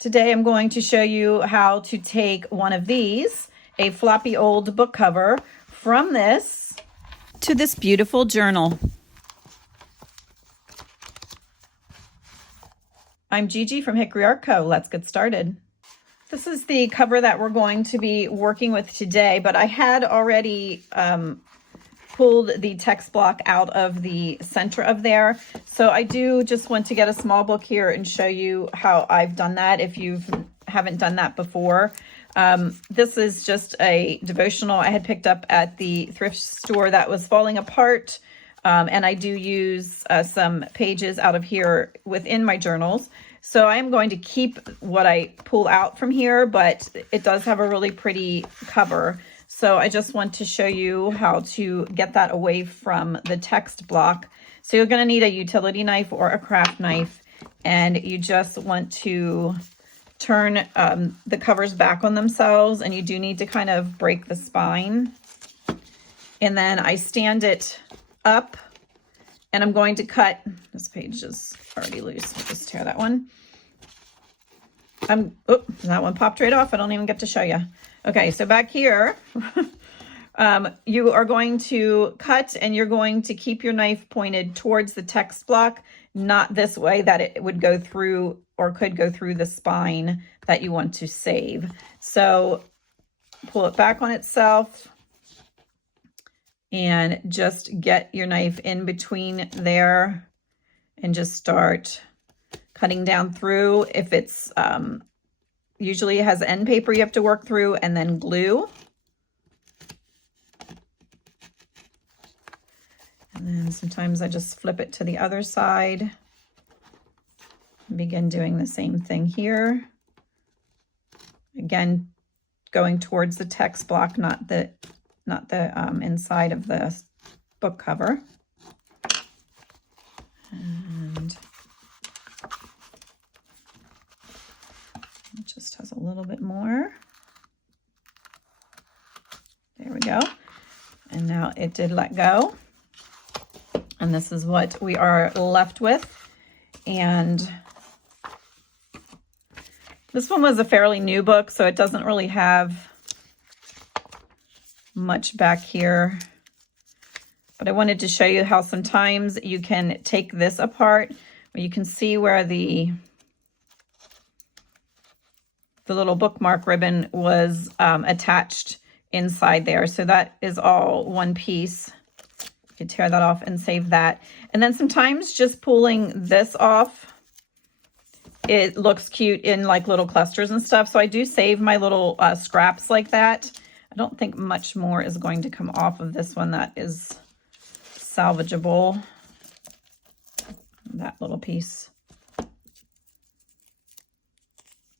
Today I'm going to show you how to take one of these, a floppy old book cover, from this to this beautiful journal. I'm Gigi from Hickory Art Co. Let's get started. This is the cover that we're going to be working with today, but I had already pulled the text block out of the center of there. So I do just want to get a small book here and show you how I've done that if you haven't done that before. This is just a devotional I had picked up at the thrift store that was falling apart. And I do use some pages out of here within my journals. So I'm going to keep what I pull out from here, but it does have a really pretty cover. So I just want to show you how to get that away from the text block. So you're going to need a utility knife or a craft knife, and you just want to turn the covers back on themselves, and you do need to kind of break the spine. And then I stand it up, and I'm going to cut, this page is already loose, we'll just tear that one. Oh, that one popped right off. I don't even get to show you. Okay, so back here, you are going to cut, and you're going to keep your knife pointed towards the text block, not this way that it would go through or could go through the spine that you want to save. So pull it back on itself and just get your knife in between there and just start cutting down through. If it's usually it has end paper you have to work through, and then glue. And then sometimes I just flip it to the other side and begin doing the same thing here. Again, going towards the text block, not the inside of the book cover. And it just has a little bit more. There we go. And now it did let go. And this is what we are left with. And this one was a fairly new book, so it doesn't really have much back here. But I wanted to show you how sometimes you can take this apart. You can see where the little bookmark ribbon was attached inside there. So that is all one piece. You can tear that off and save that. And then sometimes just pulling this off, it looks cute in like little clusters and stuff. So I do save my little scraps like that. I don't think much more is going to come off of this one that is salvageable. That little piece.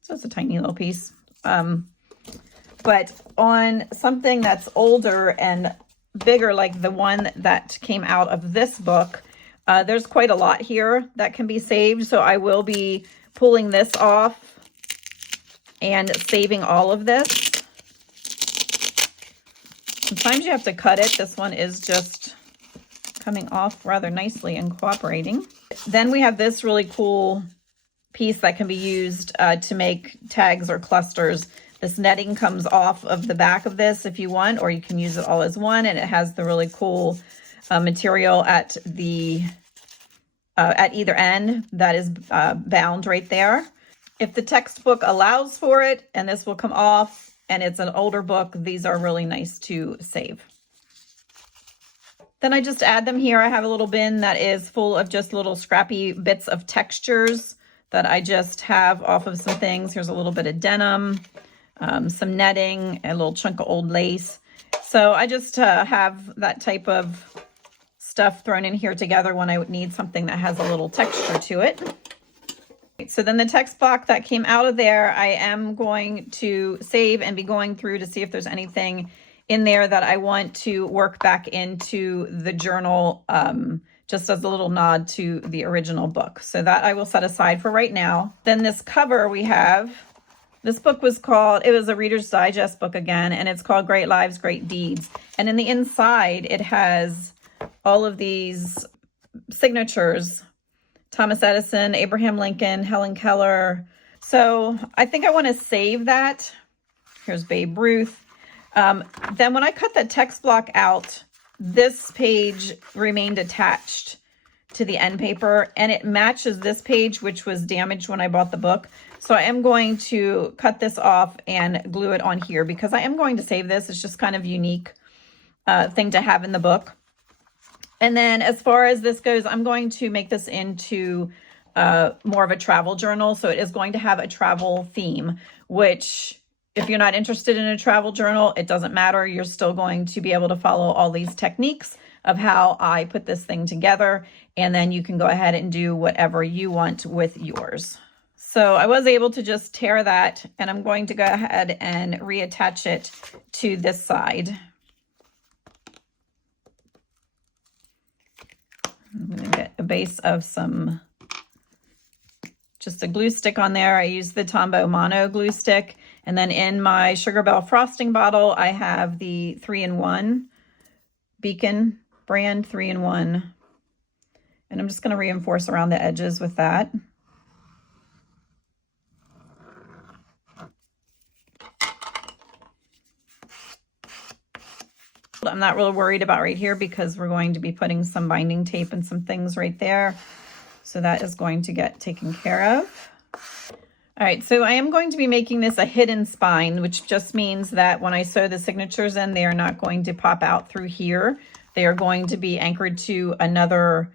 So it's a tiny little piece. But on something that's older and bigger, like the one that came out of this book, there's quite a lot here that can be saved. So I will be pulling this off and saving all of this. Sometimes you have to cut it. This one is just coming off rather nicely and cooperating. Then we have this really cool piece that can be used to make tags or clusters. This netting comes off of the back of this if you want, or you can use it all as one, and it has the really cool material at the at either end that is bound right there. If the textbook allows for it, and this will come off, and it's an older book, these are really nice to save. Then I just add them here. I have a little bin that is full of just little scrappy bits of textures that I just have off of some things. Here's a little bit of denim, some netting, a little chunk of old lace. So I just have that type of stuff thrown in here together when I would need something that has a little texture to it. So then the text block that came out of there, I am going to save and be going through to see if there's anything in there that I want to work back into the journal, just as a little nod to the original book. So that I will set aside for right now. Then this cover we have, this book was called, it was a Reader's Digest book again, and it's called Great Lives, Great Deeds. And in the inside, it has all of these signatures: Thomas Edison, Abraham Lincoln, Helen Keller, So I think I want to save that. Here's Babe Ruth. Then when I cut that text block out, this page remained attached to the end paper, and it matches this page, which was damaged when I bought the book. So I am going to cut this off and glue it on here because I am going to save this. It's just kind of unique thing to have in the book. And then as far as this goes, I'm going to make this into more of a travel journal. So it is going to have a travel theme, which if you're not interested in a travel journal, it doesn't matter. You're still going to be able to follow all these techniques of how I put this thing together. And then you can go ahead and do whatever you want with yours. So I was able to just tear that, and I'm going to go ahead and reattach it to this side. I'm going to get a base of just a glue stick on there. I use the Tombow Mono glue stick. And then in my Sugar Bell frosting bottle, I have the 3-in-1 Beacon brand 3-in-1. And I'm just going to reinforce around the edges with that. I'm not really worried about right here because we're going to be putting some binding tape and some things right there. So that is going to get taken care of. All right, so I am going to be making this a hidden spine, which just means that when I sew the signatures in, they are not going to pop out through here. They are going to be anchored to another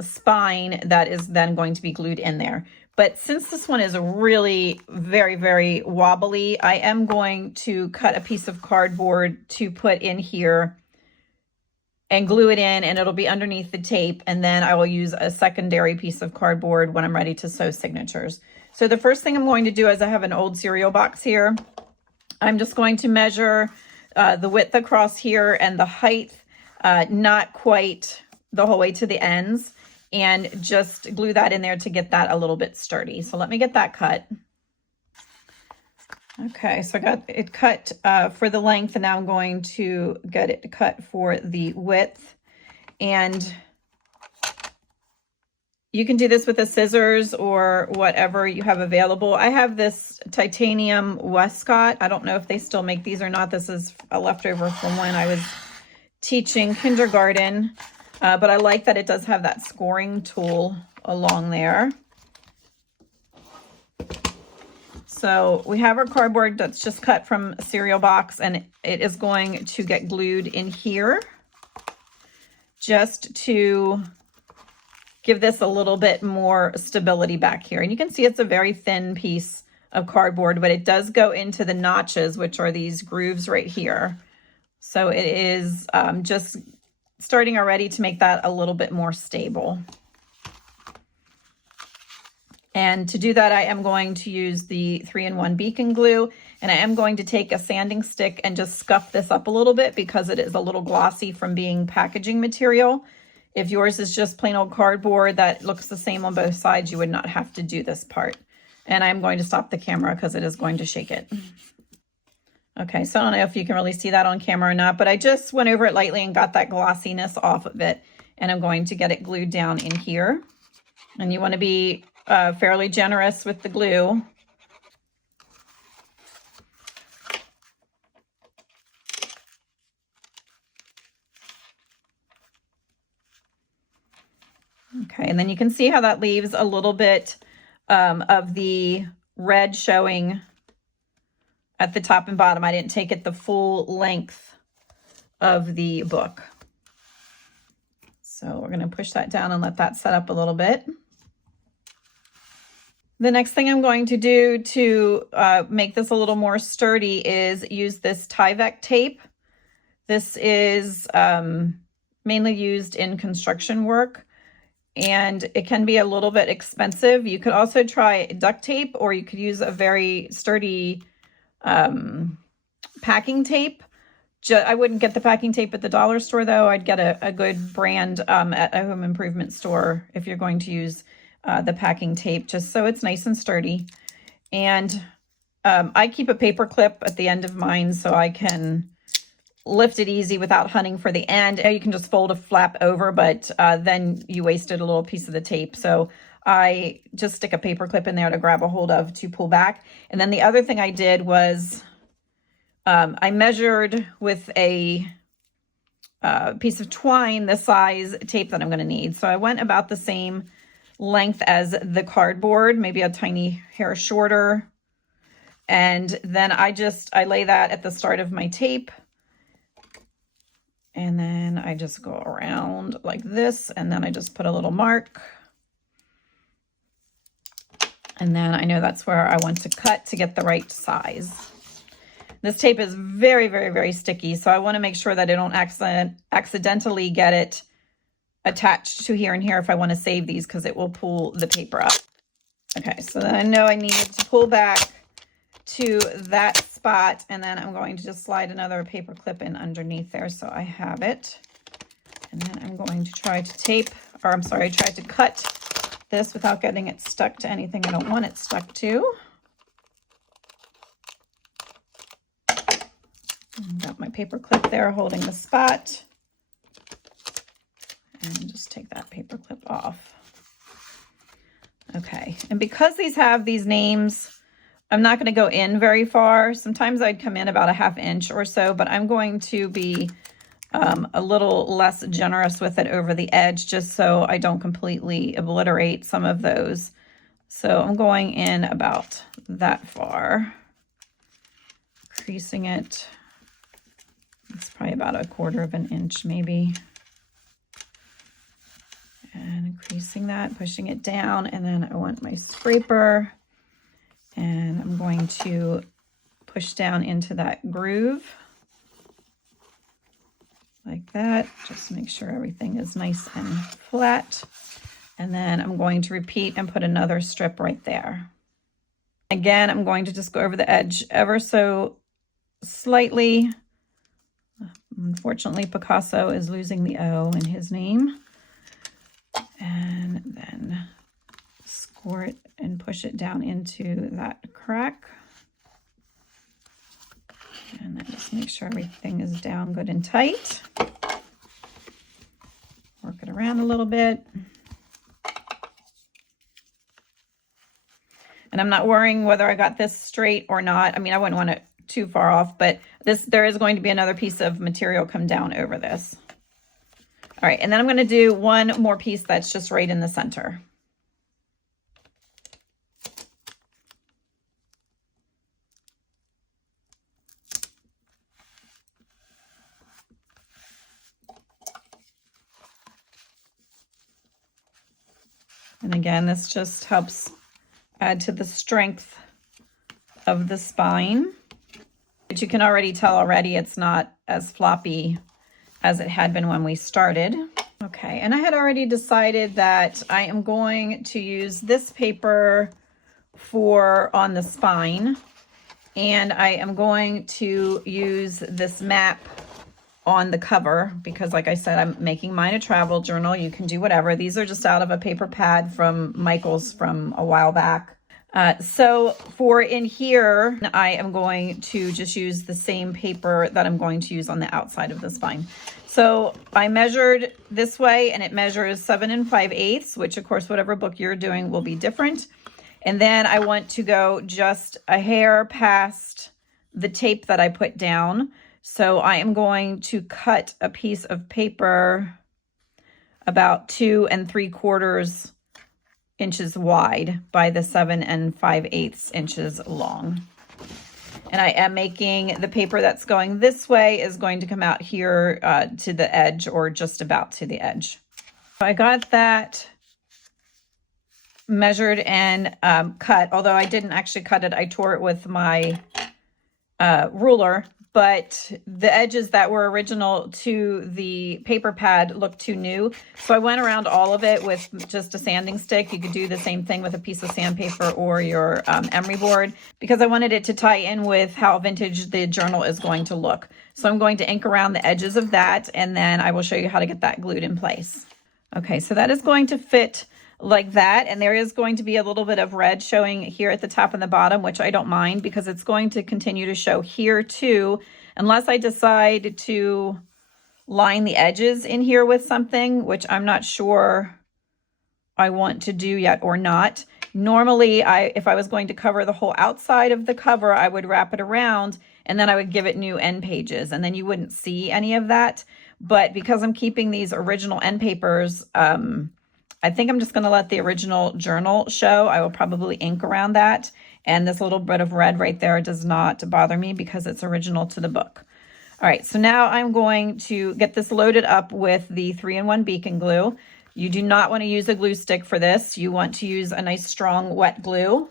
spine that is then going to be glued in there. But since this one is really very, very wobbly, I am going to cut a piece of cardboard to put in here and glue it in, and it'll be underneath the tape. And then I will use a secondary piece of cardboard when I'm ready to sew signatures. So the first thing I'm going to do is I have an old cereal box here. I'm just going to measure the width across here and the height, not quite the whole way to the ends, and just glue that in there to get that a little bit sturdy. So let me get that cut. Okay, so I got it cut for the length, and now I'm going to get it cut for the width. And you can do this with the scissors or whatever you have available. I have this titanium Westcott. I don't know if they still make these or not. This is a leftover from when I was teaching kindergarten. But I like that it does have that scoring tool along there. So we have our cardboard that's just cut from a cereal box, and it is going to get glued in here just to give this a little bit more stability back here. And you can see it's a very thin piece of cardboard, but it does go into the notches, which are these grooves right here. So it is just starting already to make that a little bit more stable. And to do that, I am going to use the 3-in-1 Beacon glue, and I am going to take a sanding stick and just scuff this up a little bit because it is a little glossy from being packaging material. If yours is just plain old cardboard that looks the same on both sides, you would not have to do this part. And I'm going to stop the camera because it is going to shake it. Okay, so I don't know if you can really see that on camera or not, but I just went over it lightly and got that glossiness off of it. And I'm going to get it glued down in here. And you want to be fairly generous with the glue. Okay, and then you can see how that leaves a little bit of the red showing at the top and bottom. I didn't take it the full length of the book. So we're going to push that down and let that set up a little bit. The next thing I'm going to do to make this a little more sturdy is use this Tyvek tape. This is mainly used in construction work, and it can be a little bit expensive. You could also try duct tape, or you could use a very sturdy packing tape. I wouldn't get the packing tape at the dollar store, though. I'd get a good brand at a home improvement store if you're going to use the packing tape, just so it's nice and sturdy. And I keep a paper clip at the end of mine so I can lift it easy without hunting for the end. You can just fold a flap over, but then you wasted a little piece of the tape. So I just stick a paper clip in there to grab a hold of to pull back. And then the other thing I did was I measured with a piece of twine the size tape that I'm going to need. So I went about the same length as the cardboard, maybe a tiny hair shorter. And then I lay that at the start of my tape. And then I just go around like this, and then I just put a little mark. And then I know that's where I want to cut to get the right size. This tape is very, very, very sticky, so I want to make sure that I don't accidentally get it attached to here and here if I want to save these, because it will pull the paper up. Okay, so then I know I need to pull back to that spot, and then I'm going to just slide another paper clip in underneath there so I have it. And then I'm going to try to cut this without getting it stuck to anything I don't want it stuck to. Got my paper clip there holding the spot. And just take that paper clip off. Okay, and because these have these names, I'm not going to go in very far. Sometimes I'd come in about a 1/2 inch or so, but I'm going to be a little less generous with it over the edge, just so I don't completely obliterate some of those. So I'm going in about that far, creasing it. It's probably about 1/4 inch maybe. And increasing that, pushing it down, and then I want my scraper, and I'm going to push down into that groove like that. Just make sure everything is nice and flat. And then I'm going to repeat and put another strip right there. Again, I'm going to just go over the edge ever so slightly. Unfortunately, Picasso is losing the O in his name. And then score it and push it down into that crack. And then just make sure everything is down good and tight. Work it around a little bit. And I'm not worrying whether I got this straight or not. I mean, I wouldn't want it too far off, but there is going to be another piece of material come down over this. All right, and then I'm going to do one more piece that's just right in the center. And again, this just helps add to the strength of the spine. But you can already tell already it's not as floppy as it had been when we started. Okay, and I had already decided that I am going to use this paper on the spine, and I am going to use this map on the cover because, like I said, I'm making mine a travel journal. You can do whatever. These are just out of a paper pad from Michael's from a while back. So for in here, I am going to just use the same paper that I'm going to use on the outside of the spine. So I measured this way, and it measures 7 5/8, which of course, whatever book you're doing will be different. And then I want to go just a hair past the tape that I put down. So I am going to cut a piece of paper about 2 3/4 inches wide by the 7 5/8 inches long. And I am making the paper that's going this way is going to come out here to the edge, or just about to the edge. So I got that measured and cut, although I didn't actually cut it. I tore it with my ruler, but the edges that were original to the paper pad looked too new. So I went around all of it with just a sanding stick. You could do the same thing with a piece of sandpaper or your emery board, because I wanted it to tie in with how vintage the journal is going to look. So I'm going to ink around the edges of that, and then I will show you how to get that glued in place. Okay, so that is going to fit like that, and there is going to be a little bit of red showing here at the top and the bottom, which I don't mind because it's going to continue to show here too, unless I decide to line the edges in here with something, which I'm not sure I want to do yet or not. Normally, if I was going to cover the whole outside of the cover, I would wrap it around and then I would give it new end pages, and then you wouldn't see any of that. But because I'm keeping these original end papers, I think I'm just going to let the original journal show. I will probably ink around that. And this little bit of red right there does not bother me because it's original to the book. All right, so now I'm going to get this loaded up with the 3-in-1 beacon glue. You do not want to use a glue stick for this. You want to use a nice strong wet glue.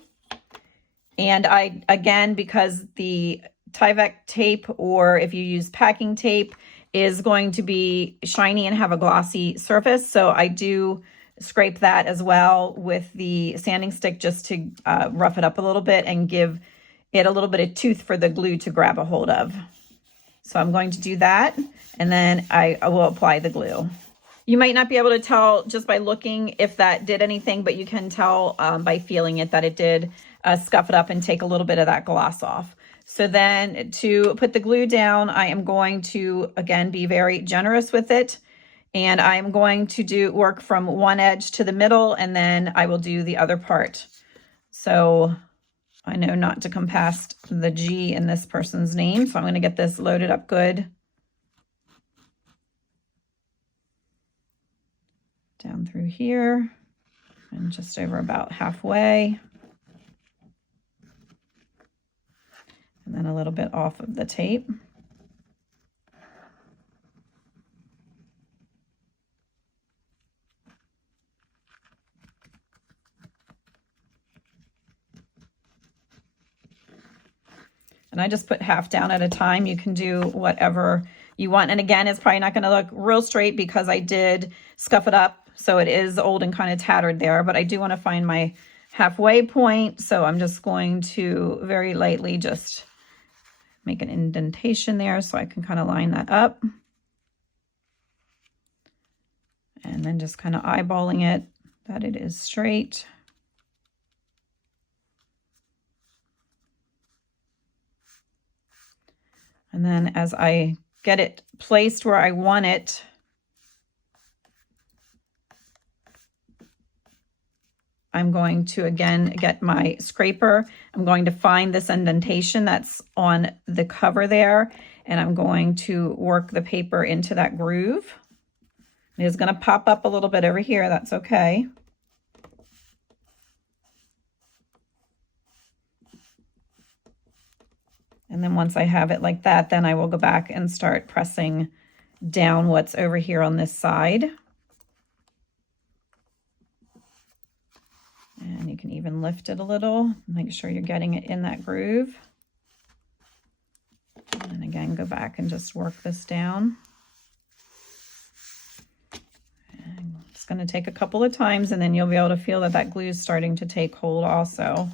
And again, because the Tyvek tape, or if you use packing tape, is going to be shiny and have a glossy surface. So I do scrape that as well with the sanding stick just to rough it up a little bit and give it a little bit of tooth for the glue to grab a hold of. So I'm going to do that, and then I will apply the glue. You might not be able to tell just by looking if that did anything, but you can tell by feeling it that it did scuff it up and take a little bit of that gloss off. So then to put the glue down, I am going to, again, be very generous with it. And I'm going to work from one edge to the middle, and then I will do the other part. So I know not to come past the G in this person's name, so I'm going to get this loaded up good. Down through here and just over about halfway. And then a little bit off of the tape. And I just put half down at a time. You can do whatever you want. And again, it's probably not going to look real straight because I did scuff it up. So it is old and kind of tattered there, but I do want to find my halfway point. So I'm just going to very lightly just make an indentation there so I can kind of line that up. And then just kind of eyeballing it that it is straight. And then as I get it placed where I want it, I'm going to again get my scraper. I'm going to find this indentation that's on the cover there, and I'm going to work the paper into that groove. It is going to pop up a little bit over here. That's okay. And then once I have it like that, then I will go back and start pressing down what's over here on this side. And you can even lift it a little, make sure you're getting it in that groove. And again, go back and just work this down. And it's going to take a couple of times, and then you'll be able to feel that that glue is starting to take hold also.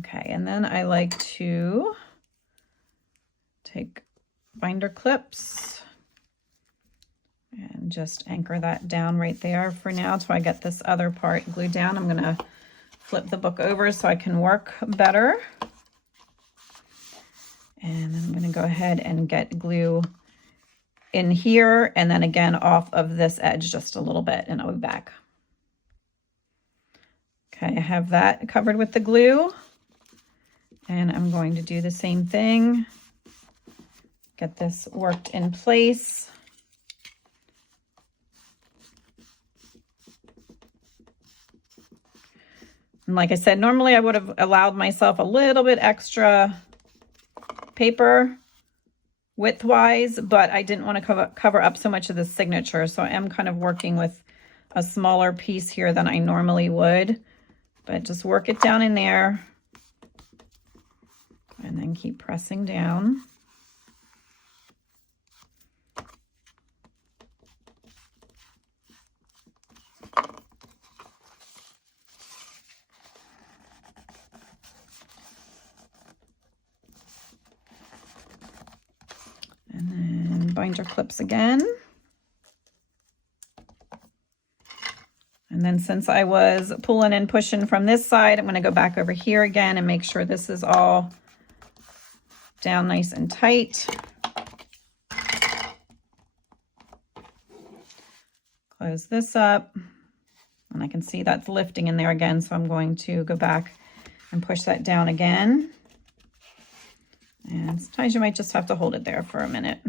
Okay, and then I like to take binder clips and just anchor that down right there for now until I get this other part glued down. I'm going to flip the book over so I can work better. And then I'm going to go ahead and get glue in here and then again off of this edge just a little bit, and I'll be back. Okay, I have that covered with the glue. And I'm going to do the same thing. Get this worked in place. And like I said, normally I would have allowed myself a little bit extra paper width-wise, but I didn't want to cover up so much of the signature. So I am kind of working with a smaller piece here than I normally would. But just work it down in there. And then keep pressing down. And then binder clips again. And then since I was pulling and pushing from this side, I'm going to go back over here again and make sure this is all down nice and tight. Close this up, and I can see that's lifting in there again, so I'm going to go back and push that down again. And sometimes you might just have to hold it there for a minute.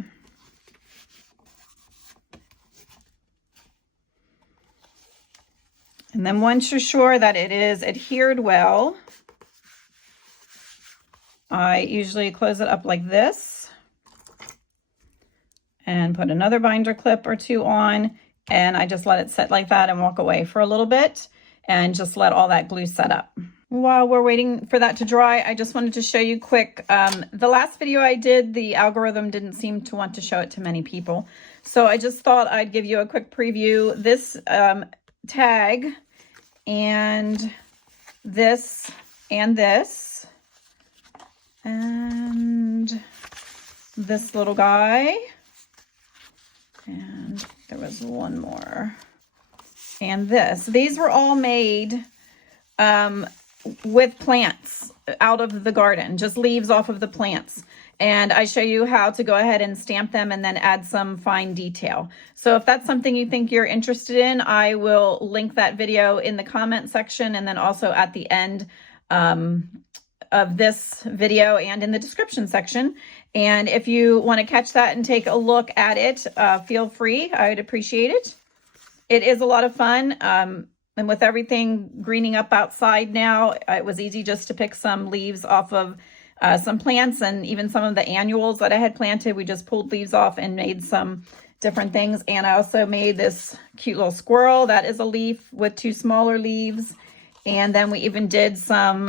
And then once you're sure that it is adhered well, I usually close it up like this and put another binder clip or two on, and I just let it sit like that and walk away for a little bit and just let all that glue set up. While we're waiting for that to dry, I just wanted to show you quick, the last video I did, the algorithm didn't seem to want to show it to many people. So I just thought I'd give you a quick preview. This tag and this and this and this little guy, and there was one more, and this. These were all made with plants out of the garden, just leaves off of the plants. And I show you how to go ahead and stamp them and then add some fine detail. So if that's something you think you're interested in, I will link that video in the comment section and then also at the end of this video and in the description section. And if you want to catch that and take a look at it, feel free. I would appreciate it. It is a lot of fun. And with everything greening up outside now, it was easy just to pick some leaves off of some plants, and even some of the annuals that I had planted, we just pulled leaves off and made some different things. And I also made this cute little squirrel that is a leaf with two smaller leaves. And then we even did some,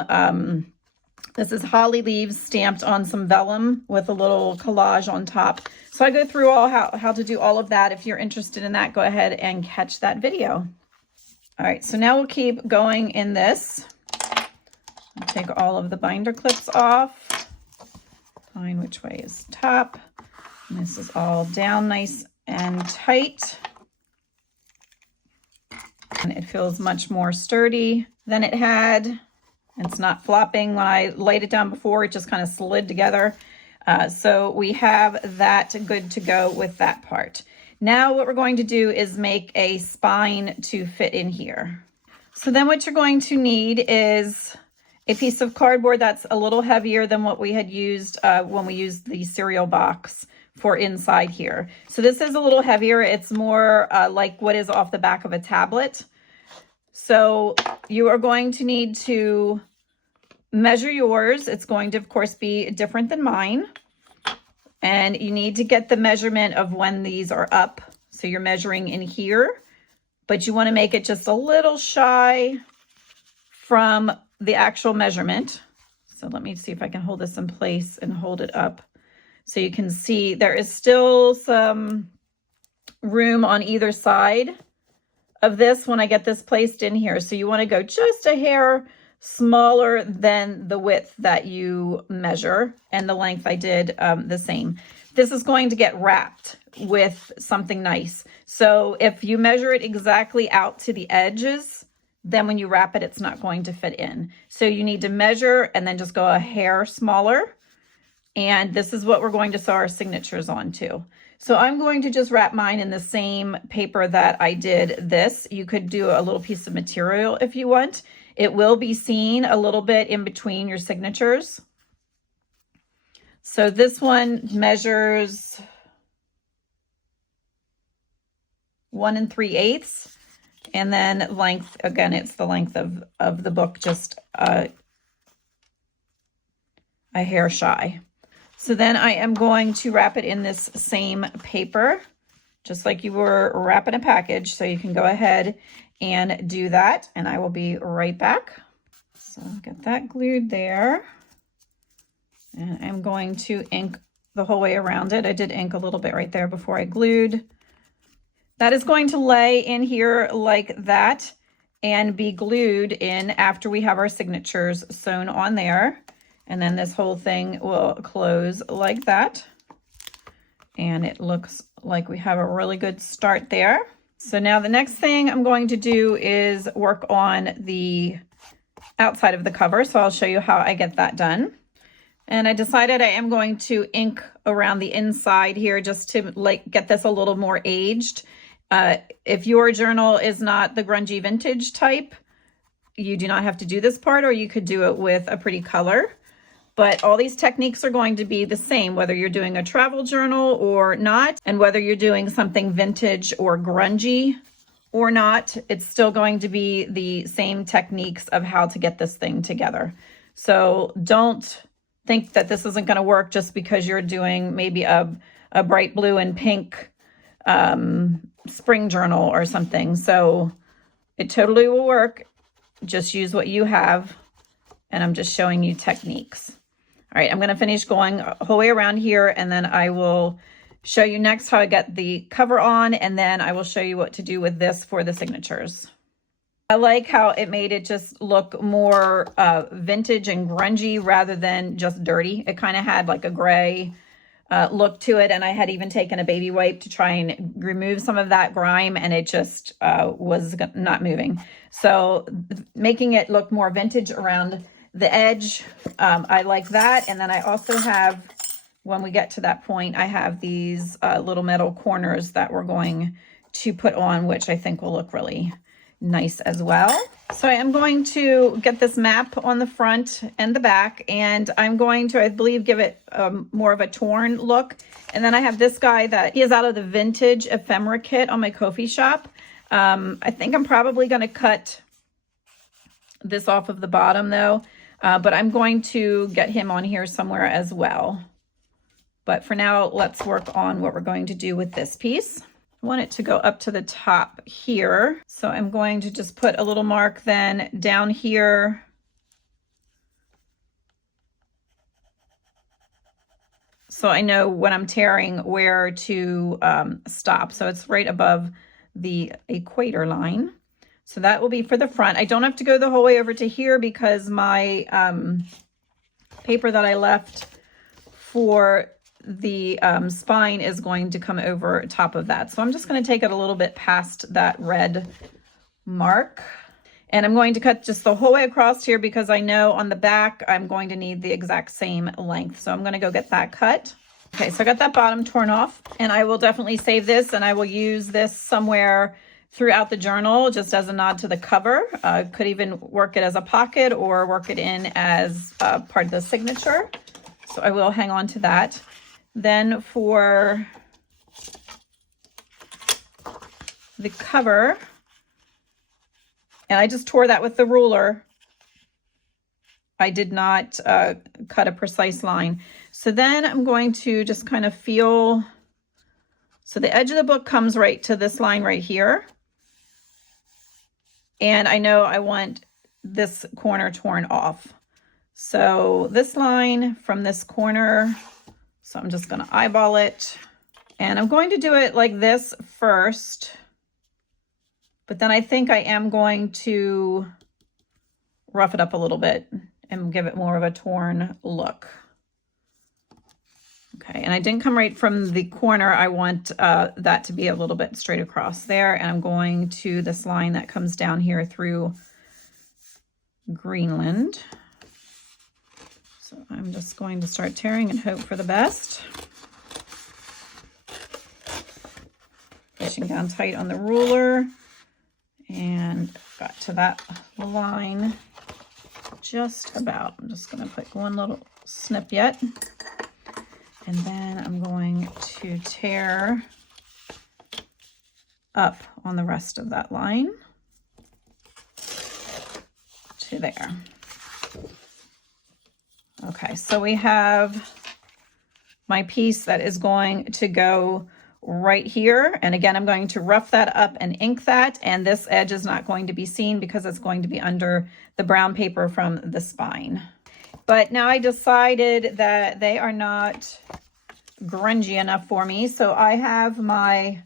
this is holly leaves stamped on some vellum with a little collage on top. So I go through all how to do all of that. If you're interested in that, go ahead and catch that video. All right, so now we'll keep going in this. I'll take all of the binder clips off, find which way is top. And this is all down nice and tight. And it feels much more sturdy than it had. It's not flopping. When I laid it down before, it just kind of slid together. So we have that good to go with that part. Now what we're going to do is make a spine to fit in here. So then what you're going to need is a piece of cardboard that's a little heavier than what we had used when we used the cereal box for inside here. So this is a little heavier. It's more like what is off the back of a tablet. So you are going to need to measure yours. It's going to, of course, be different than mine. And you need to get the measurement of when these are up. So you're measuring in here, but you want to make it just a little shy from the actual measurement. So let me see if I can hold this in place and hold it up. So you can see there is still some room on either side of this when I get this placed in here. So you want to go just a hair smaller than the width that you measure, and the length I did the same. This is going to get wrapped with something nice. So if you measure it exactly out to the edges, then when you wrap it, it's not going to fit in. So you need to measure and then just go a hair smaller. And this is what we're going to sew our signatures onto. So I'm going to just wrap mine in the same paper that I did this. You could do a little piece of material if you want. It will be seen a little bit in between your signatures. So this one measures 1 3/8, and then length, again, it's the length of the book, just a hair shy. So then I am going to wrap it in this same paper, just like you were wrapping a package. So you can go ahead and do that, and I will be right back. So get that glued there. And I'm going to ink the whole way around it. I did ink a little bit right there before I glued. That is going to lay in here like that and be glued in after we have our signatures sewn on there. And then this whole thing will close like that. And it looks like we have a really good start there. So now the next thing I'm going to do is work on the outside of the cover. So I'll show you how I get that done. And I decided I am going to ink around the inside here just to like get this a little more aged. If your journal is not the grungy vintage type, you do not have to do this part, or you could do it with a pretty color. But all these techniques are going to be the same, whether you're doing a travel journal or not, and whether you're doing something vintage or grungy or not, it's still going to be the same techniques of how to get this thing together. So don't think that this isn't going to work just because you're doing maybe a bright blue and pink spring journal or something. So it totally will work. Just use what you have, and I'm just showing you techniques. All right, I'm going to finish going the whole way around here, and then I will show you next how I get the cover on, and then I will show you what to do with this for the signatures. I like how it made it just look more vintage and grungy rather than just dirty. It kind of had like a gray look to it, and I had even taken a baby wipe to try and remove some of that grime, and it just was not moving. So making it look more vintage around the edge, I like that. And then I also have, when we get to that point, I have these little metal corners that we're going to put on, which I think will look really nice as well. So I am going to get this map on the front and the back, and I'm going to, I believe, give it more of a torn look. And then I have this guy that he is out of the vintage ephemera kit on my Ko-fi shop. I think I'm probably going to cut this off of the bottom though, but I'm going to get him on here somewhere as well. But for now, let's work on what we're going to do with this piece. I want it to go up to the top here. So I'm going to just put a little mark then down here. So I know when I'm tearing where to stop. So it's right above the equator line. So that will be for the front. I don't have to go the whole way over to here because my paper that I left for the spine is going to come over top of that. So I'm just going to take it a little bit past that red mark, and I'm going to cut just the whole way across here because I know on the back I'm going to need the exact same length. So I'm going to go get that cut. Okay, so I got that bottom torn off, and I will definitely save this, and I will use this somewhere throughout the journal just as a nod to the cover. Could even work it as a pocket or work it in as part of the signature. So I will hang on to that. Then for the cover, and I just tore that with the ruler. I did not cut a precise line. So then I'm going to just kind of feel, so the edge of the book comes right to this line right here. And I know I want this corner torn off. So this line from this corner, so I'm just going to eyeball it, and I'm going to do it like this first, but then I think I am going to rough it up a little bit and give it more of a torn look. Okay, and I didn't come right from the corner. I want that to be a little bit straight across there, and I'm going to this line that comes down here through Greenland. So I'm just going to start tearing and hope for the best. Pushing down tight on the ruler, and got to that line just about. I'm just going to put one little snip yet, and then I'm going to tear up on the rest of that line to there. Okay, so we have my piece that is going to go right here. And again, I'm going to rough that up and ink that. And this edge is not going to be seen because it's going to be under the brown paper from the spine. But now I decided that they are not grungy enough for me. So I have my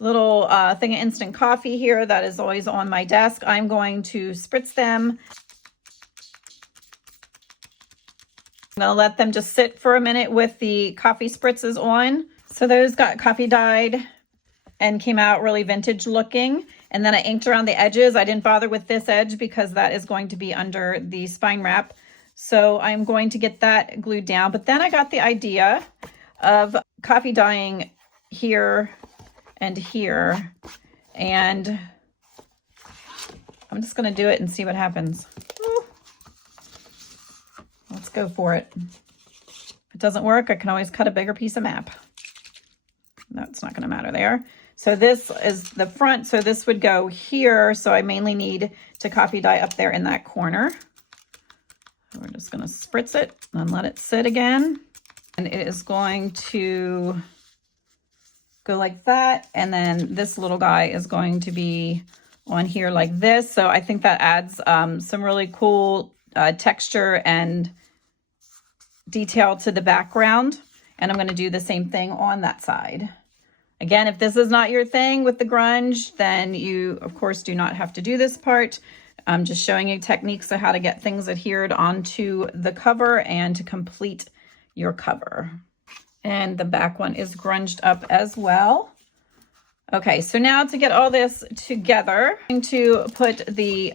little thing of instant coffee here that is always on my desk. I'm going to spritz them. I'm going to let them just sit for a minute with the coffee spritzes on. So those got coffee dyed and came out really vintage looking. And then I inked around the edges. I didn't bother with this edge because that is going to be under the spine wrap. So I'm going to get that glued down. But then I got the idea of coffee dyeing here and here. And I'm just going to do it and see what happens. Woo. Let's go for it. If it doesn't work, I can always cut a bigger piece of map. That's not going to matter there. So this is the front. So this would go here. So I mainly need to coffee dye up there in that corner. We're just going to spritz it and let it sit again. And it is going to go like that. And then this little guy is going to be on here like this. So I think that adds some really cool texture and detail to the background. And I'm going to do the same thing on that side. Again, if this is not your thing with the grunge, then you, of course, do not have to do this part. I'm just showing you techniques of how to get things adhered onto the cover and to complete your cover. And the back one is grunged up as well. Okay, so now to get all this together, I'm going to put the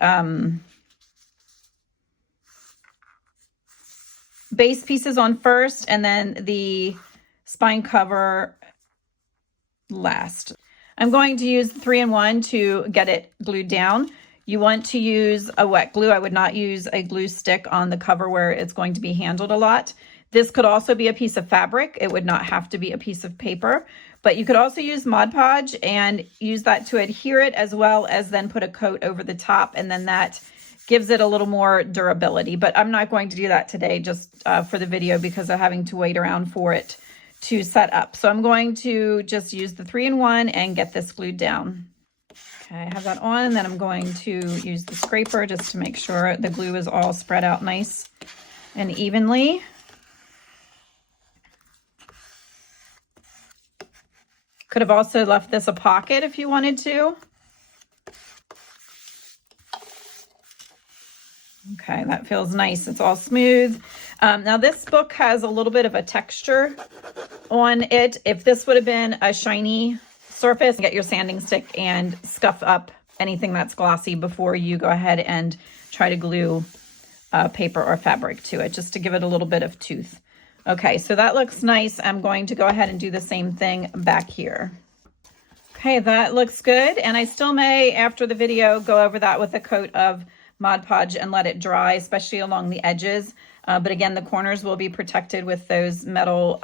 base pieces on first and then the spine cover last. I'm going to use 3-in-1 to get it glued down. You want to use a wet glue. I would not use a glue stick on the cover where it's going to be handled a lot. This could also be a piece of fabric. It would not have to be a piece of paper, but you could also use Mod Podge and use that to adhere it, as well as then put a coat over the top, and then that gives it a little more durability. But I'm not going to do that today just for the video because of having to wait around for it to set up. So I'm going to just use the 3-in-1 and get this glued down. Okay, I have that on, and then I'm going to use the scraper just to make sure the glue is all spread out nice and evenly. Could have also left this a pocket if you wanted to. Okay, that feels nice. It's all smooth. Now this book has a little bit of a texture on it. If this would have been a shiny surface, get your sanding stick and scuff up anything that's glossy before you go ahead and try to glue paper or fabric to it, just to give it a little bit of tooth. Okay, so that looks nice. I'm going to go ahead and do the same thing back here. Okay, that looks good. And I still may, after the video, go over that with a coat of Mod Podge and let it dry, especially along the edges. But again, the corners will be protected with those metal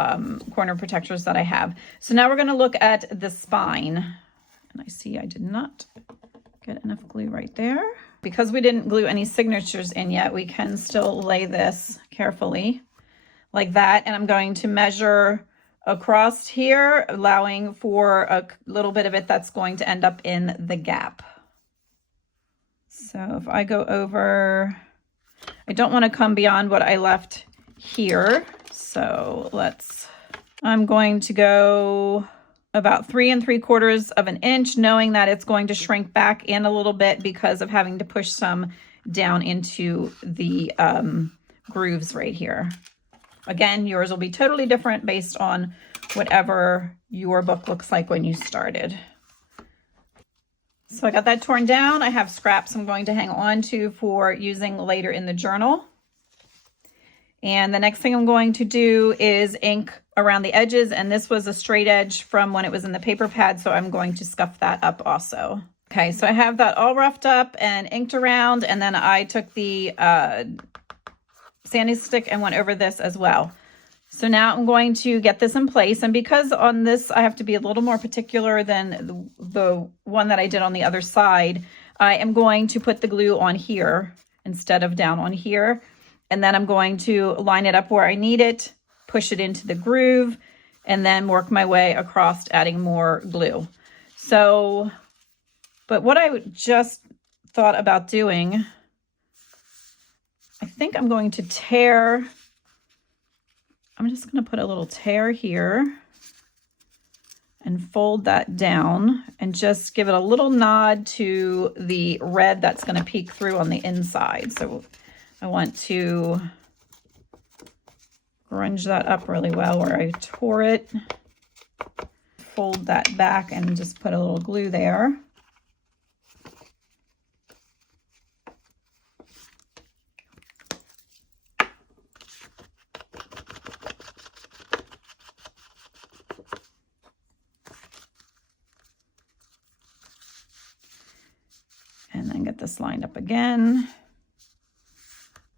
corner protectors that I have. So now we're going to look at the spine. And I see I did not get enough glue right there. Because we didn't glue any signatures in yet, we can still lay this carefully like that. And I'm going to measure across here, allowing for a little bit of it that's going to end up in the gap. So if I go over, I don't want to come beyond what I left here. So I'm going to go about 3 3/4 of an inch, knowing that it's going to shrink back in a little bit because of having to push some down into the grooves right here. Again, yours will be totally different based on whatever your book looks like when you started. So I got that torn down. I have scraps I'm going to hang on to for using later in the journal. And the next thing I'm going to do is ink around the edges. And this was a straight edge from when it was in the paper pad, so I'm going to scuff that up also. Okay, so I have that all roughed up and inked around, and then I took the sanding stick and went over this as well. So now I'm going to get this in place, and because on this I have to be a little more particular than the one that I did on the other side, I am going to put the glue on here instead of down on here, and then I'm going to line it up where I need it, push it into the groove, and then work my way across adding more glue. So, but what I just thought about doing, I think I'm going to tear. I'm just going to put a little tear here and fold that down and just give it a little nod to the red that's going to peek through on the inside. So I want to grunge that up really well where I tore it, fold that back and just put a little glue there. and get this lined up again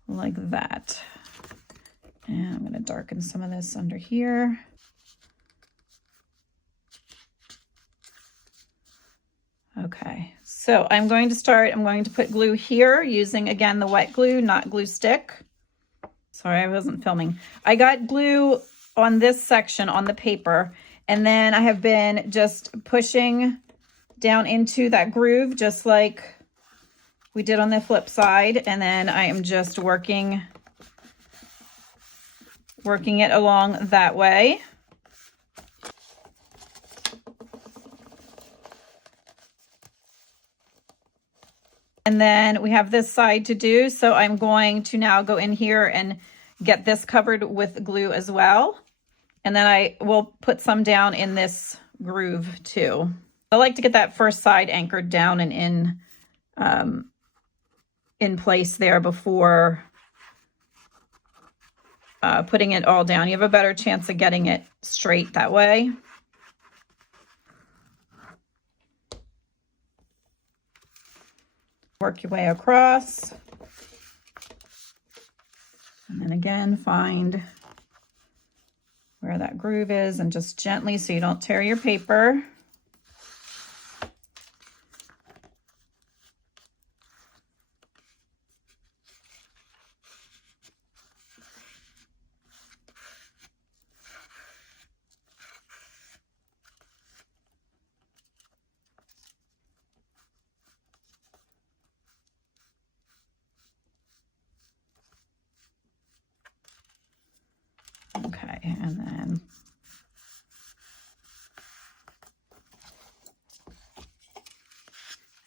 like that. And I'm going to darken some of this under here. Okay, so I'm going to put glue here using, again, the wet glue, not glue stick. Sorry, I wasn't filming. I got glue on this section on the paper, and then I have been just pushing down into that groove, just like we did on the flip side. And then I am just working it along that way. And then we have this side to do. So I'm going to now go in here and get this covered with glue as well. And then I will put some down in this groove too. I like to get that first side anchored down and in place there before putting it all down. You have a better chance of getting it straight that way. Work your way across. And then again, find where that groove is and just gently, so you don't tear your paper. Okay, and then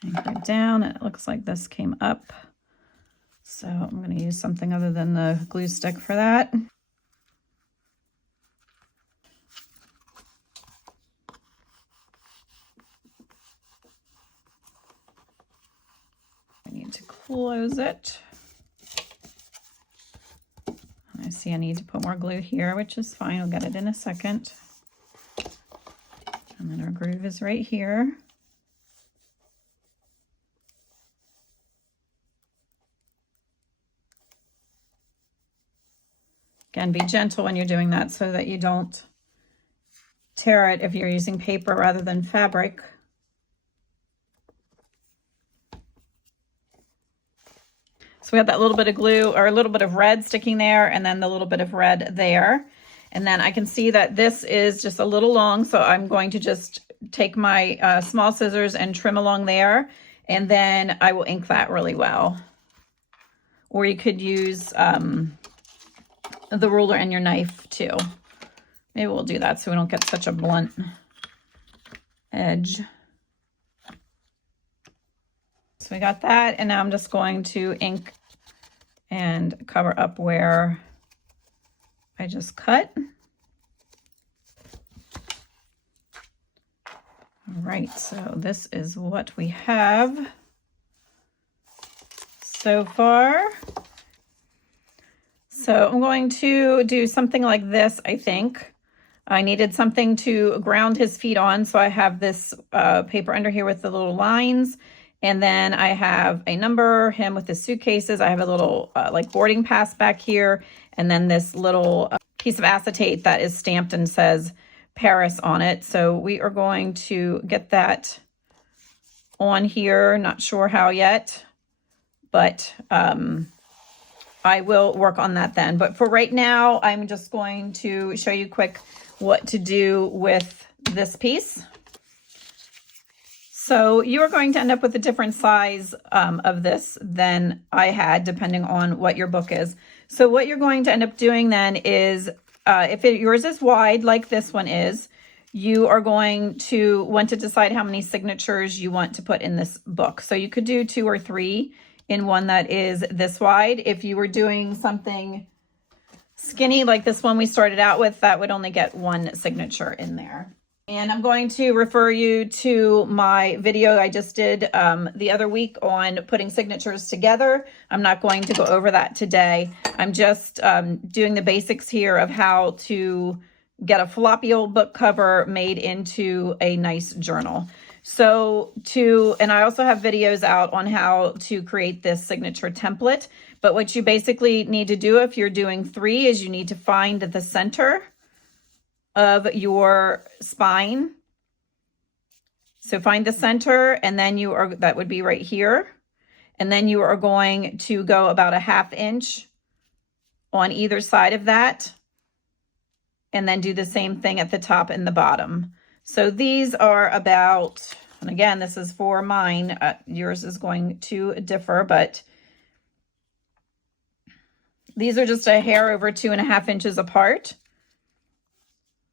anchor it down. It looks like this came up, so I'm going to use something other than the glue stick for that. I need to close it. I see I need to put more glue here, which is fine. I'll get it in a second. And then our groove is right here. Again, be gentle when you're doing that so that you don't tear it if you're using paper rather than fabric. So we have that little bit of glue, or a little bit of red sticking there, and then the little bit of red there. And then I can see that this is just a little long, so I'm going to just take my small scissors and trim along there, and then I will ink that really well. Or you could use the ruler and your knife too. Maybe we'll do that so we don't get such a blunt edge. So we got that, and now I'm just going to ink and cover up where I just cut. All right, so this is what we have so far. So I'm going to do something like this, I think. I needed something to ground his feet on, so I have this paper under here with the little lines. And then I have a number, him with his suitcases. I have a little like boarding pass back here. And then this little piece of acetate that is stamped and says Paris on it. So we are going to get that on here. Not sure how yet, but I will work on that then. But for right now, I'm just going to show you quick what to do with this piece. So you are going to end up with a different size of this than I had, depending on what your book is. So what you're going to end up doing then is, if yours is wide like this one is, you are going to want to decide how many signatures you want to put in this book. So you could do 2 or 3 in one that is this wide. If you were doing something skinny like this one we started out with, that would only get 1 signature in there. And I'm going to refer you to my video I just did the other week on putting signatures together. I'm not going to go over that today. I'm just doing the basics here of how to get a floppy old book cover made into a nice journal. So and I also have videos out on how to create this signature template. But what you basically need to do if you're doing 3 is you need to find the center of your spine. So find the center, and then that would be right here. And then you are going to go about a 1/2 inch on either side of that. And then do the same thing at the top and the bottom. So these are about, and again, this is for mine. Yours is going to differ, but these are just a hair over 2.5 inches apart.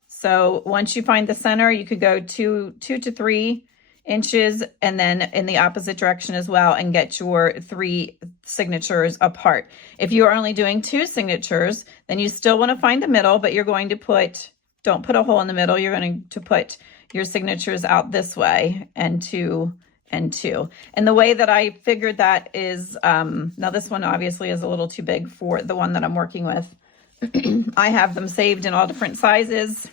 So once you find the center, you could go 2 to 3 inches, and then in the opposite direction as well, and get your 3 signatures apart. If you are only doing 2 signatures, then you still want to find the middle, but you're going to don't put a hole in the middle. You're going to put your signatures out this way, and 2 and 2. And the way that I figured that is, now this one obviously is a little too big for the one that I'm working with. I have them saved in all different sizes.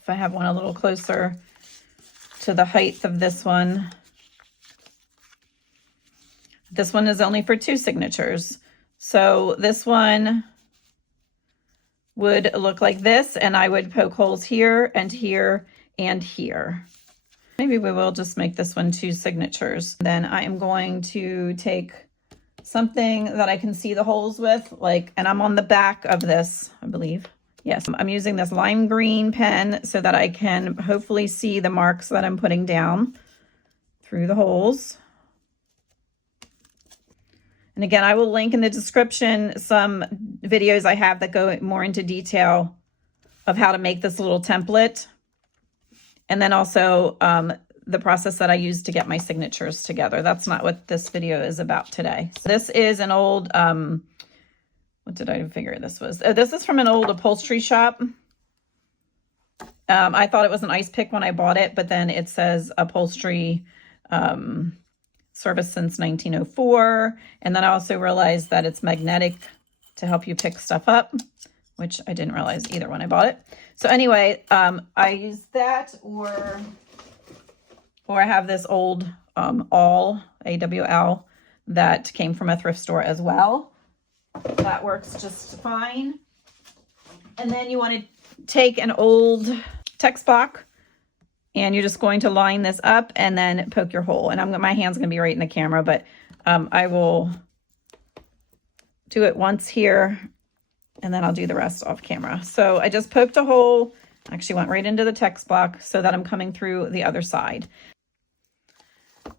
If I have one a little closer to the height of this one. This one is only for 2 signatures. So this one would look like this, and I would poke holes here and here and here. Maybe we will just make this one 2 signatures. Then I am going to take something that I can see the holes with, and I'm on the back of this, I believe. Yes, I'm using this lime green pen so that I can hopefully see the marks that I'm putting down through the holes. And again, I will link in the description some videos I have that go more into detail of how to make this little template. And then also the process that I use to get my signatures together. That's not what this video is about today. So this is an old... what did I figure this was? This is from an old upholstery shop. I thought it was an ice pick when I bought it, but then it says upholstery service since 1904. And then I also realized that it's magnetic to help you pick stuff up, which I didn't realize either when I bought it. So anyway, I use that, or I have this old awl, AWL, that came from a thrift store as well. That works just fine. And then you want to take an old text block, and you're just going to line this up and then poke your hole. And my hand's going to be right in the camera, but I will do it once here, and then I'll do the rest off camera. So I just poked a hole, actually went right into the text block so that I'm coming through the other side.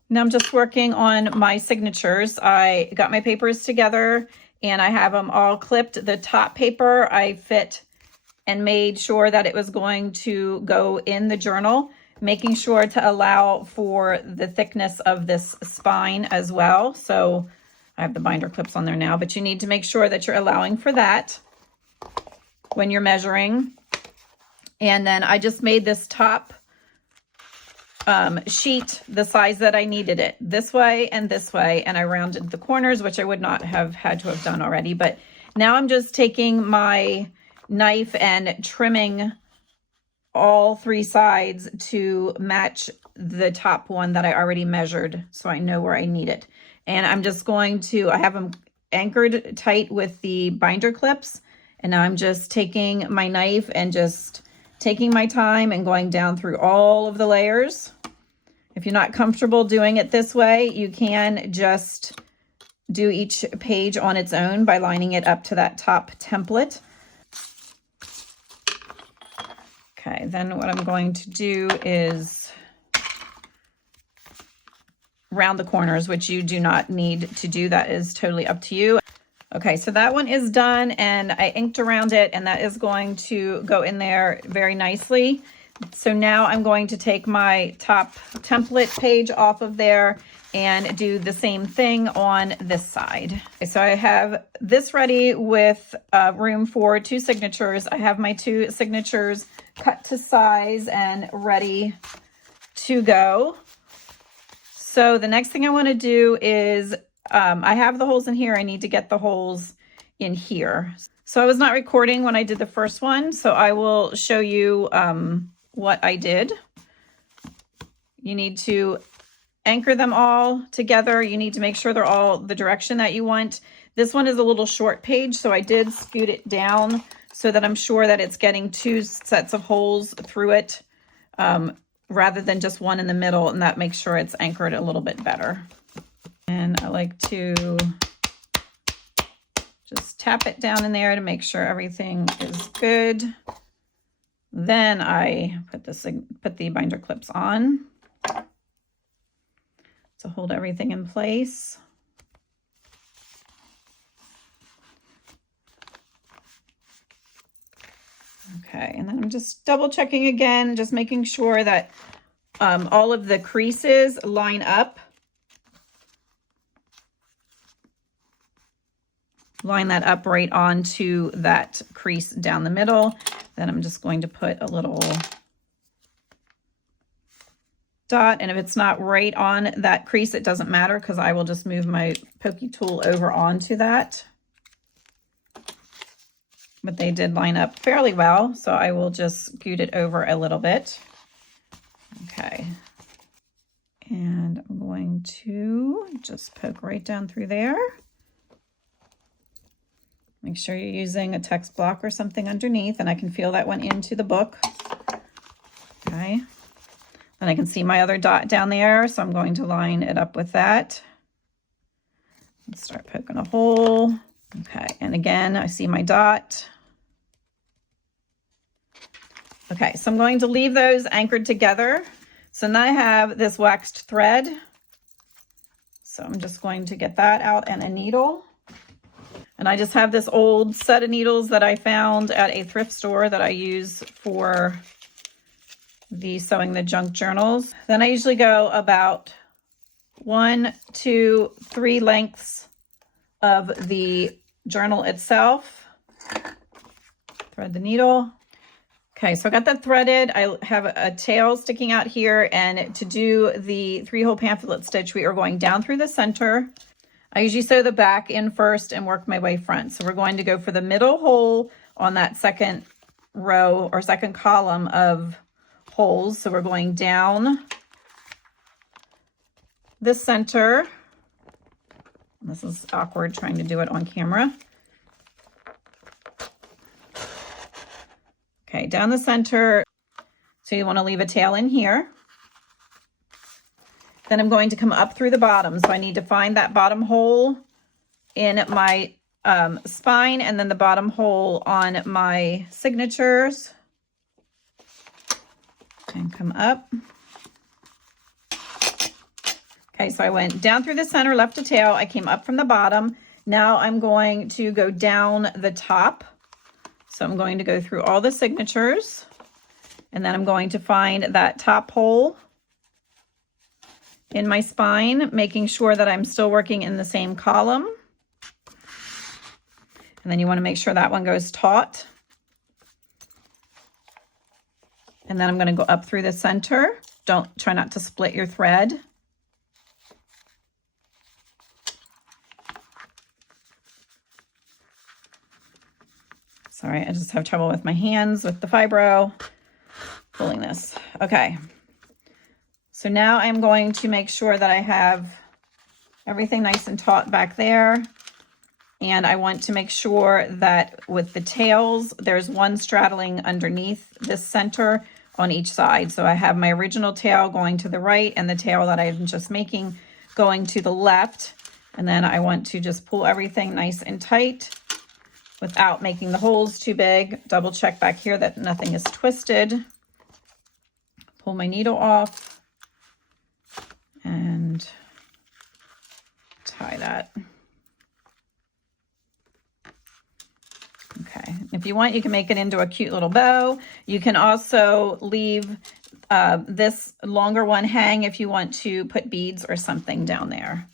Now I'm just working on my signatures. I got my papers together, and I have them all clipped. The top paper I fit and made sure that it was going to go in the journal, making sure to allow for the thickness of this spine as well. So I have the binder clips on there now, but you need to make sure that you're allowing for that when you're measuring. And then I just made this top sheet the size that I needed it, this way, and I rounded the corners, which I would not have had to have done already. But now I'm just taking my knife and trimming all 3 sides to match the top one that I already measured, so I know where I need it. And I'm just going to, I have them anchored tight with the binder clips, and now I'm just taking my knife and just taking my time and going down through all of the layers. If you're not comfortable doing it this way, you can just do each page on its own by lining it up to that top template. Okay, then what I'm going to do is round the corners, which you do not need to do. That is totally up to you. Okay, so that one is done, and I inked around it, and that is going to go in there very nicely. So now I'm going to take my top template page off of there and do the same thing on this side. Okay, so I have this ready with room for 2 signatures. I have my 2 signatures cut to size and ready to go. So the next thing I want to do is I have the holes in here. I need to get the holes in here. So I was not recording when I did the first one, so I will show you what I did. You need to anchor them all together. You need to make sure they're all the direction that you want. This one is a little short page, so I did scoot it down so that I'm sure that it's getting 2 sets of holes through it rather than just one in the middle, and that makes sure it's anchored a little bit better. And I like to just tap it down in there to make sure everything is good. Then I put the binder clips on to hold everything in place. Okay, and then I'm just double checking again, just making sure that all of the creases line up. Line that up right onto that crease down the middle. Then I'm just going to put a little dot, and if it's not right on that crease, it doesn't matter because I will just move my pokey tool over onto that. But they did line up fairly well, so I will just scoot it over a little bit. Okay. And I'm going to just poke right down through there. Make sure you're using a text block or something underneath, and I can feel that went into the book. Okay. And I can see my other dot down there, so I'm going to line it up with that. Let's start poking a hole. Okay, and again, I see my dot. Okay, so I'm going to leave those anchored together. So now I have this waxed thread. So I'm just going to get that out and a needle. And I just have this old set of needles that I found at a thrift store that I use for the sewing the junk journals. Then I usually go about 1, 2, 3 lengths of the journal itself. Thread the needle. Okay, so I got that threaded. I have a tail sticking out here, and to do the 3-hole pamphlet stitch, we are going down through the center. I usually sew the back in first and work my way front. So we're going to go for the middle hole on that second row or second column of holes. So we're going down the center. This is awkward trying to do it on camera. Okay, down the center. So you want to leave a tail in here. Then I'm going to come up through the bottom. So I need to find that bottom hole in my spine and then the bottom hole on my signatures. And come up. Okay, so I went down through the center, left a tail. I came up from the bottom. Now I'm going to go down the top. So I'm going to go through all the signatures, and then I'm going to find that top hole in my spine, making sure that I'm still working in the same column. And then you want to make sure that one goes taut. And then I'm going to go up through the center. Try not to split your thread. Sorry, I just have trouble with my hands with the fibro pulling this. Okay. So now I'm going to make sure that I have everything nice and taut back there. And I want to make sure that with the tails, there's one straddling underneath this center on each side. So I have my original tail going to the right and the tail that I'm just making going to the left. And then I want to just pull everything nice and tight without making the holes too big. Double check back here that nothing is twisted. Pull my needle off and tie that. Okay, if you want, you can make it into a cute little bow. You can also leave this longer one hang if you want to put beads or something down there.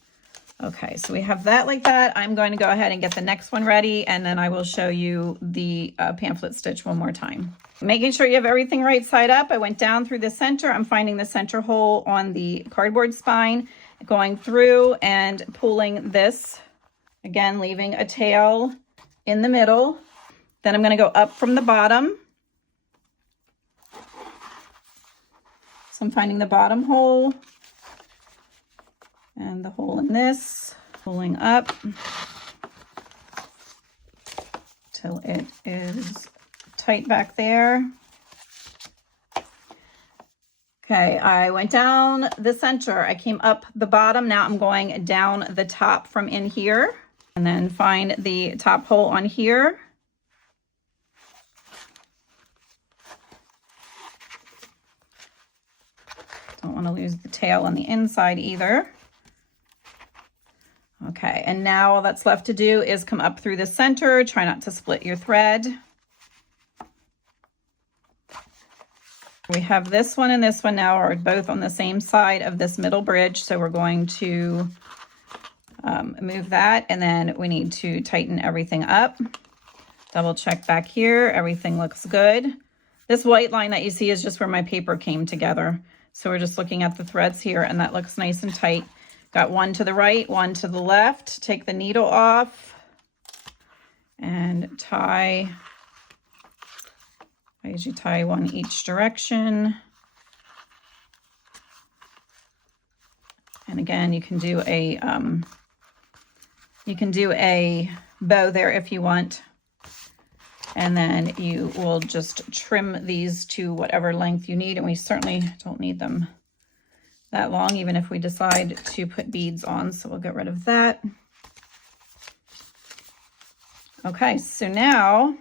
Okay, so we have that like that. I'm going to go ahead and get the next one ready, and then I will show you the pamphlet stitch one more time. Making sure you have everything right side up, I went down through the center. I'm finding the center hole on the cardboard spine, going through and pulling this, again, leaving a tail in the middle. Then I'm going to go up from the bottom. So I'm finding the bottom hole and the hole in this, pulling up till it is tight back there. Okay, I went down the center. I came up the bottom. Now I'm going down the top from in here, and then find the top hole on here. Don't want to lose the tail on the inside either. Okay, and now all that's left to do is come up through the center. Try not to split your thread. We have this one and this one now are both on the same side of this middle bridge. So we're going to move that, and then we need to tighten everything up. Double check back here. Everything looks good. This white line that you see is just where my paper came together. So we're just looking at the threads here, and that looks nice and tight. Got one to the right, one to the left. Take the needle off and tie. I usually tie one each direction. And again, you can do a bow there if you want. And then you will just trim these to whatever length you need. And we certainly don't need them that long, even if we decide to put beads on. So we'll get rid of that. Okay, so now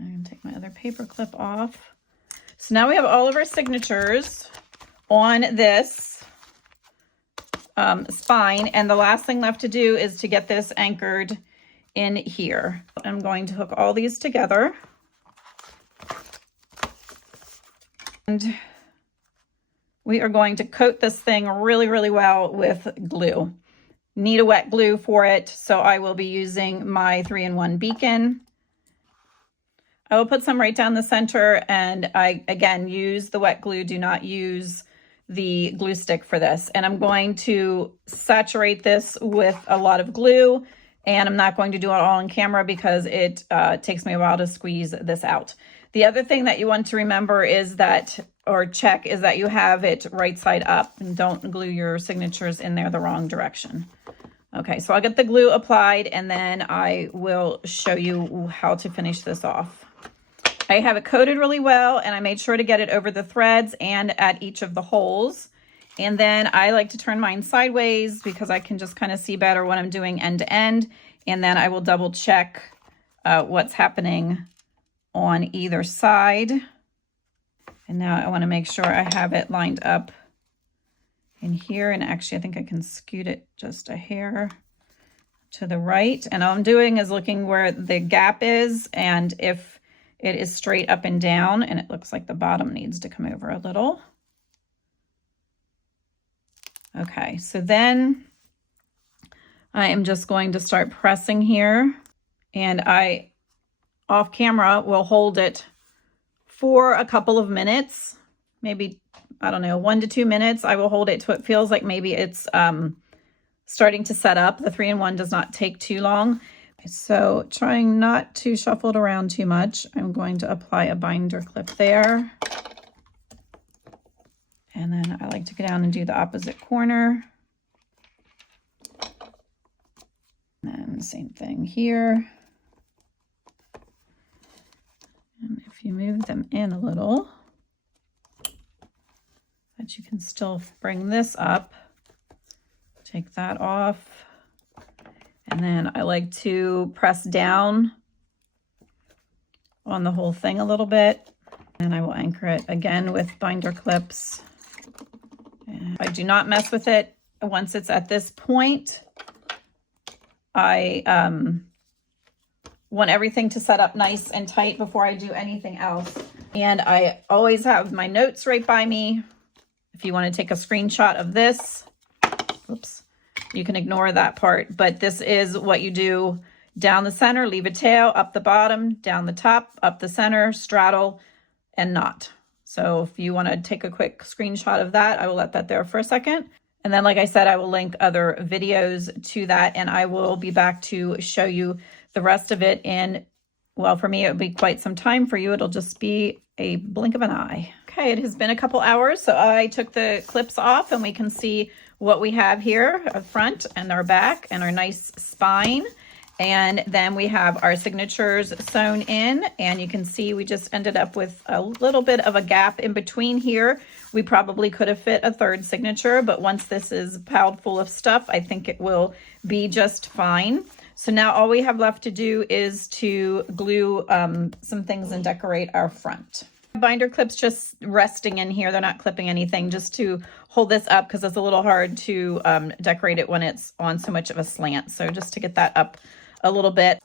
I'm going to take my other paper clip off. So now we have all of our signatures on this spine. And the last thing left to do is to get this anchored in here. I'm going to hook all these together. And we are going to coat this thing really, really well with glue. Need a wet glue for it, so I will be using my 3-in-1 beacon. I will put some right down the center, and I, again, use the wet glue. Do not use the glue stick for this. And I'm going to saturate this with a lot of glue, and I'm not going to do it all on camera because it takes me a while to squeeze this out. The other thing that you want to remember is that, or check, is that you have it right side up, and don't glue your signatures in there the wrong direction. Okay, so I'll get the glue applied, and then I will show you how to finish this off. I have it coated really well, and I made sure to get it over the threads and at each of the holes. And then I like to turn mine sideways because I can just kind of see better when I'm doing end to end. And then I will double check what's happening on either side. And now I want to make sure I have it lined up in here. And actually, I think I can scoot it just a hair to the right. And all I'm doing is looking where the gap is, and if it is straight up and down, and it looks like the bottom needs to come over a little. Okay, so then I am just going to start pressing here, and I, off camera, will hold it for a couple of minutes, maybe, I don't know, 1 to 2 minutes. I will hold it till it feels like maybe it's starting to set up. The 3-in-1 does not take too long. So trying not to shuffle it around too much, I'm going to apply a binder clip there. And then I like to go down and do the opposite corner. And then same thing here. And if you move them in a little, that you can still bring this up, take that off. And then I like to press down on the whole thing a little bit. And I will anchor it again with binder clips. And I do not mess with it once it's at this point. I want everything to set up nice and tight before I do anything else. And I always have my notes right by me. If you want to take a screenshot of this, oops. You can ignore that part, but this is what you do: down the center, leave a tail, up the bottom, down the top, up the center, straddle, and knot. So if you want to take a quick screenshot of that, I will let that there for a second. And then, like I said, I will link other videos to that, and I will be back to show you the rest of it in, well, for me, it would be quite some time. For you, it'll just be a blink of an eye. Okay, it has been a couple hours, so I took the clips off and we can see what we have here, a front and our back and our nice spine. And then we have our signatures sewn in, and you can see we just ended up with a little bit of a gap in between here. We probably could have fit a third signature, but once this is piled full of stuff, I think it will be just fine. So now all we have left to do is to glue some things and decorate our front. Binder clips just resting in here. They're not clipping anything, just to hold this up because it's a little hard to decorate it when it's on so much of a slant. So just to get that up a little bit.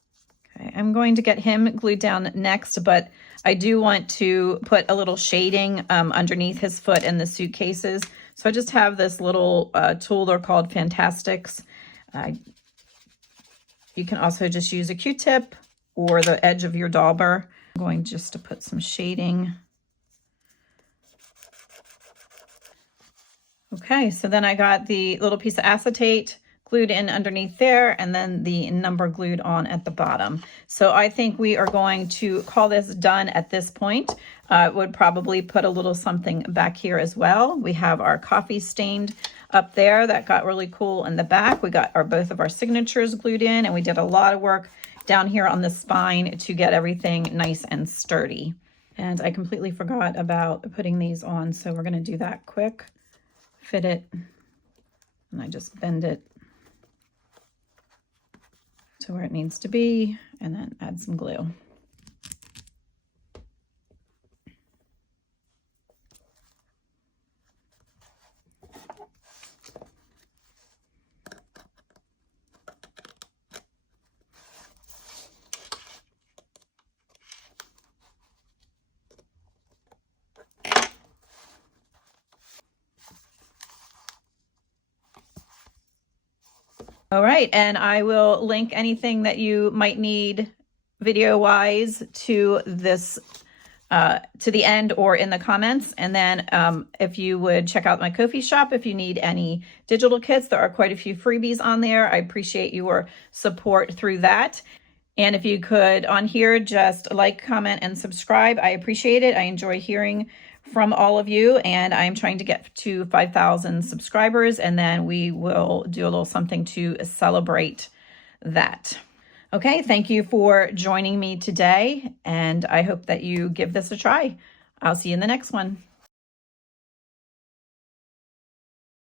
Okay, I'm going to get him glued down next, but I do want to put a little shading underneath his foot in the suitcases. So I just have this little tool. They're called Fantastics. You can also just use a Q-tip or the edge of your dauber. I'm going just to put some shading. Okay, so then I got the little piece of acetate glued in underneath there, and then the number glued on at the bottom. So I think we are going to call this done at this point. Would probably put a little something back here as well. We have our coffee stained up there that got really cool in the back. We got both of our signatures glued in, and we did a lot of work down here on the spine to get everything nice and sturdy. And I completely forgot about putting these on, so we're going to do that quick. Fit it, and I just bend it to where it needs to be, and then add some glue. All right, and I will link anything that you might need video-wise to this, to the end or in the comments. And then if you would check out my Ko-fi shop, if you need any digital kits, there are quite a few freebies on there. I appreciate your support through that. And if you could on here, just like, comment, and subscribe. I appreciate it. I enjoy hearing from all of you, and I'm trying to get to 5,000 subscribers, and then we will do a little something to celebrate that. Okay, thank you for joining me today, and I hope that you give this a try. I'll see you in the next one.